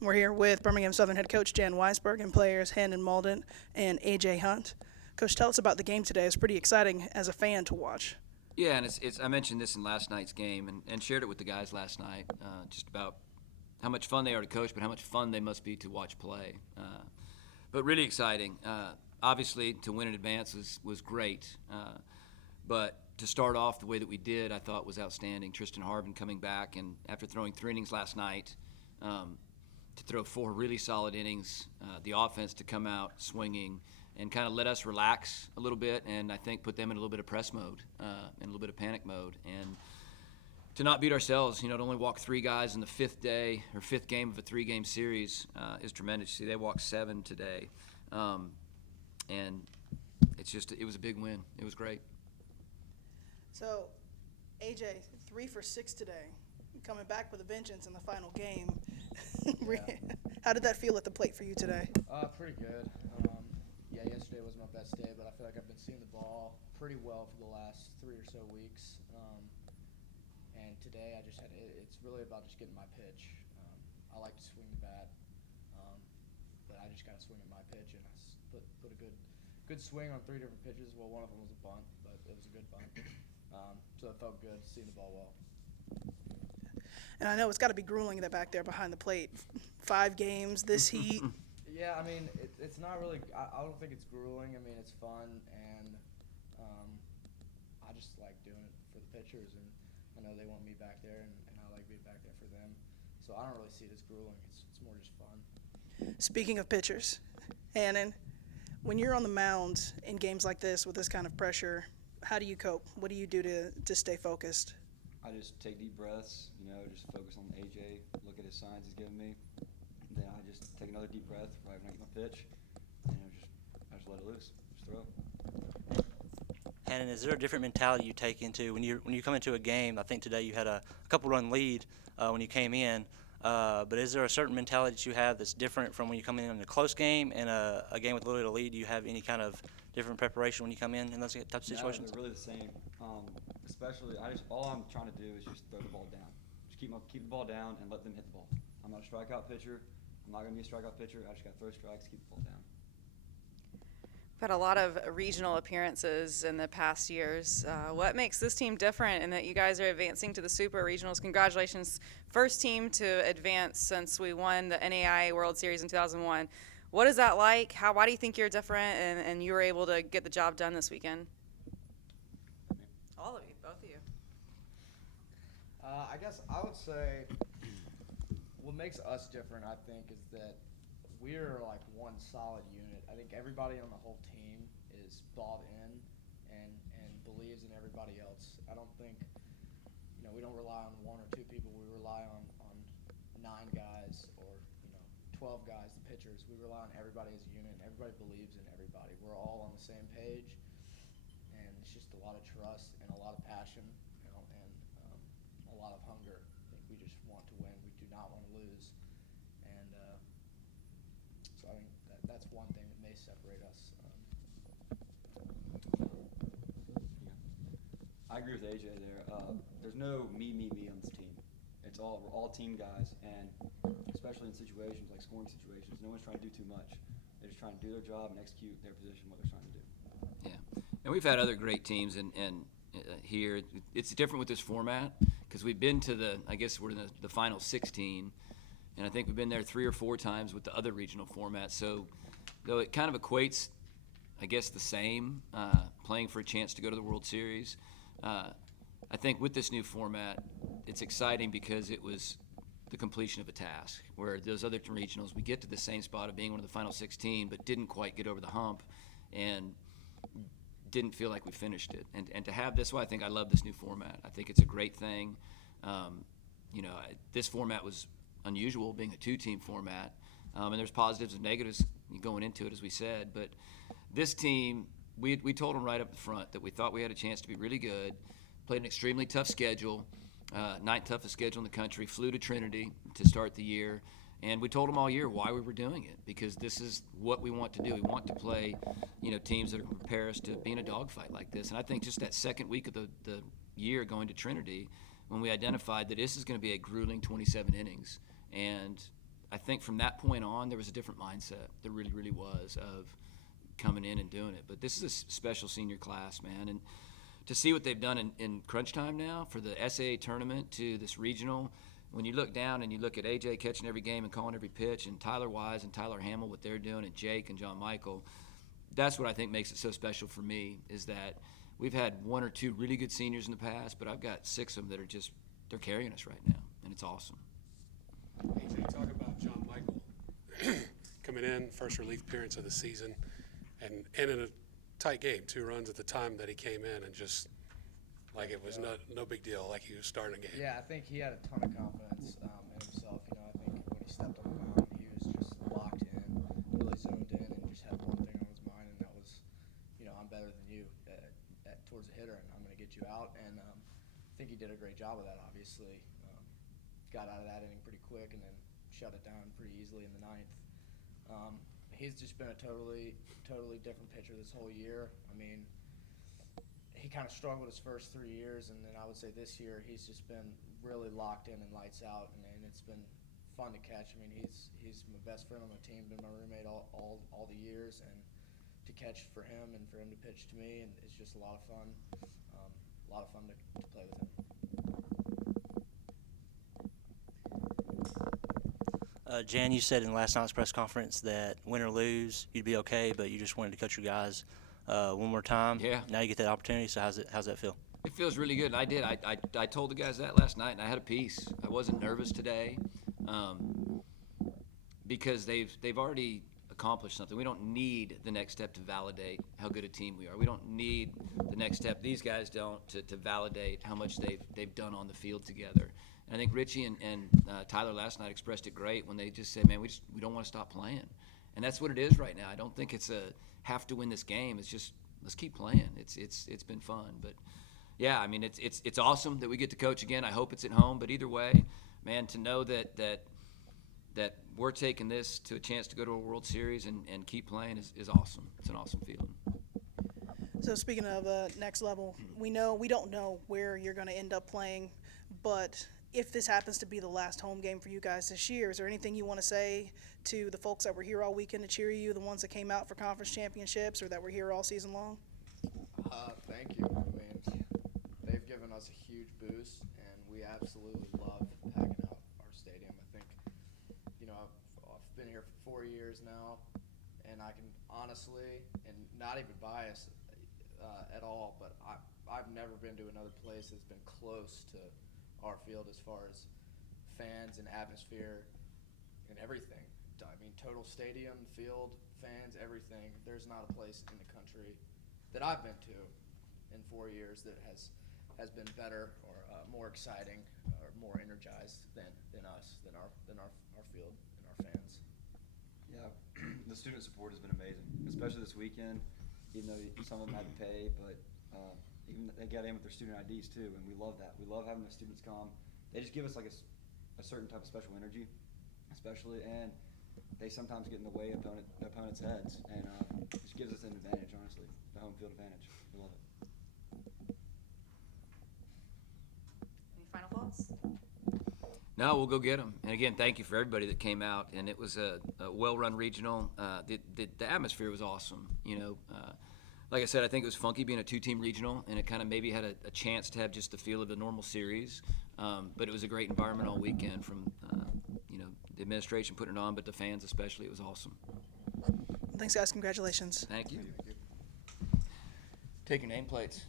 We're here with Birmingham-Southern head coach Jan Weisberg and players Handon Malden and A.J. Hunt. Coach, tell us about the game today. It's pretty exciting as a fan to watch. Yeah, and I mentioned this in last night's game and shared it with the guys last night, just about how much fun they are to coach, but how much fun they must be to watch play. But really exciting. Obviously, to win in advance was great, but to start off the way that we did, I thought was outstanding. Tristan Harvin coming back, and after throwing 3 innings last night, to throw 4 really solid innings, the offense to come out swinging and kind of let us relax a little bit, and I think put them in a little bit of press mode, and a little bit of panic mode, and to not beat ourselves, to only walk 3 guys in the 5th game of a 3-game series is tremendous. See, they walked 7 today, and it was a big win. It was great. So, AJ, 3 for 6 today, coming back with a vengeance in the final game. Yeah. How did that feel at the plate for you today? Pretty good. Yesterday was my best day, but I feel like I've been seeing the ball pretty well for the last 3 or so weeks. And today it's really about just getting my pitch. I like to swing the bat, but I just got to swing at my pitch, and I put a good swing on 3 different pitches. Well, one of them was a bunt, but it was a good bunt. So it felt good seeing the ball well. And I know it's got to be grueling that back there behind the plate. 5 games, this heat. Yeah, I mean, it's not really – I don't think it's grueling. I mean, it's fun, and I just like doing it for the pitchers, and I know they want me back there, and I like being back there for them. So I don't really see it as grueling. It's more just fun. Speaking of pitchers, Handon, when you're on the mound in games like this with this kind of pressure, how do you cope? What do you do to stay focused? I just take deep breaths, just focus on AJ, look at his signs he's giving me. Then I just take another deep breath right when I get my pitch, and I just let it loose, just throw. And is there a different mentality you take into when you come into a game? I think today you had a couple-run lead when you came in, but is there a certain mentality that you have that's different from when you come in a close game and a game with a little bit of lead? Do you have any kind of different preparation when you come in those types of situations? No, they're really the same. Especially, all I'm trying to do is just throw the ball down. Just keep the ball down and let them hit the ball. I'm not a strikeout pitcher. I'm not going to be a strikeout pitcher. I just got to throw strikes, keep the ball down. We've had a lot of regional appearances in the past years. What makes this team different in that you guys are advancing to the Super Regionals? Congratulations, first team to advance since we won the NAIA World Series in 2001. What is that like? Why do you think you're different and you were able to get the job done this weekend? All of you, both of you. I guess I would say what makes us different, I think, is that we're like one solid unit. I think everybody on the whole team is bought in and believes in everybody else. I don't think, we don't rely on 1 or 2 people. We rely on 9 guys or, 12 guys, the pitchers. We rely on everybody as a unit, and everybody believes in everybody. We're all on the same page, and it's just a lot of trust and a lot of passion, and a lot of hunger. I think we just want to win. We do not want to lose. And so I think that's one thing that may separate us. I agree with AJ there. There's no me on this team. We're all team guys, and especially in situations like scoring situations, no one's trying to do too much. They're just trying to do their job and execute their position, what they're trying to do. Yeah, and we've had other great teams, and here it's different with this format because we've been to we're in the final 16, and I think we've been there 3 or 4 times with the other regional formats. So though it kind of equates, I guess, the same, playing for a chance to go to the World Series, I think with this new format, it's exciting because it was the completion of a task, where those other regionals, we get to the same spot of being one of the final 16, but didn't quite get over the hump and didn't feel like we finished it. And to have this, I think I love this new format. I think it's a great thing. This format was unusual, being a 2-team format, and there's positives and negatives going into it, as we said. But this team, we told them right up front that we thought we had a chance to be really good, played an extremely tough schedule, 9th toughest schedule in the country, flew to Trinity to start the year, and we told them all year why we were doing it, because this is what we want to do. We want to play, teams that are going to prepare us to be in a dogfight like this. And I think just that second week of the year going to Trinity, when we identified that this is going to be a grueling 27 innings, and I think from that point on, there was a different mindset. There really, really was, of coming in and doing it. But this is a special senior class, man. And to see what they've done in crunch time now, for the SAA tournament to this regional, when you look down and you look at AJ catching every game and calling every pitch, and Tyler Wise and Tyler Hamill, what they're doing, and Jake and John Michael, that's what I think makes it so special for me, is that we've had one or two really good seniors in the past, but I've got 6 of them that are just, they're carrying us right now, and it's awesome. AJ, talk about John Michael coming in, first relief appearance of the season, and in a tight game, 2 runs at the time that he came in, and just like it was no big deal, like he was starting a game. Yeah, I think he had a ton of confidence in himself. You know, I think when he stepped on the mound, he was just locked in, really zoned in, and just had one thing on his mind, and that was, you know, I'm better than you towards the hitter, and I'm going to get you out. And I think he did a great job of that, obviously. Got out of that inning pretty quick and then shut it down pretty easily in the 9th. He's just been a totally different pitcher this whole year. I mean, he kind of struggled his first 3 years, and then I would say this year he's just been really locked in and lights out, and it's been fun to catch. I mean, he's my best friend on the team, been my roommate all the years, and to catch for him and for him to pitch to me, and it's just a lot of fun. A lot of fun to play with him. Jan, you said in last night's press conference that win or lose, you'd be okay, but you just wanted to coach your guys one more time. Yeah. Now you get that opportunity, so how's that feel? It feels really good. And I did. I told the guys that last night, and I had a piece. I wasn't nervous today because they've already accomplished something. We don't need the next step to validate how good a team we are. We don't need the next step. These guys don't to validate how much they've done on the field together. And I think Richie and Tyler last night expressed it great when they just said, man, we don't want to stop playing. And that's what it is right now. I don't think it's a have to win this game. It's just let's keep playing. It's been fun. But yeah, I mean it's awesome that we get to coach again. I hope it's at home. But either way, man, to know that we're taking this to a chance to go to a World Series and keep playing is awesome. It's an awesome feeling. So speaking of next level, we don't know where you're going to end up playing, but if this happens to be the last home game for you guys this year, is there anything you want to say to the folks that were here all weekend to cheer you, the ones that came out for conference championships or that were here all season long? Thank you. I mean, they've given us a huge boost, and we absolutely love packing out our stadium. I think, you know, I've been here for 4 years now, and I can honestly, and not even biased at all, but I've never been to another place that's been close to our field as far as fans and atmosphere and everything. I mean, total stadium, field, fans, everything. There's not a place in the country that I've been to in 4 years that has been better or more exciting or more energized than our field and our fans. Yeah, the student support has been amazing, especially this weekend. Even though some of them had to pay, but even they got in with their student IDs too, and we love that. We love having the students come. They just give us like a certain type of special energy, especially, and they sometimes get in the way of opponents' heads, and it just gives us an advantage, honestly, the home field advantage. We love it. Any final thoughts? No, we'll go get them. And again, thank you for everybody that came out. And it was a well-run regional. The atmosphere was awesome. You know, like I said, I think it was funky being a 2-team regional, and it kind of maybe had a chance to have just the feel of a normal series. But it was a great environment all weekend from, you know, the administration putting it on, but the fans especially. It was awesome. Thanks, guys. Congratulations. Thank you. Take your nameplates.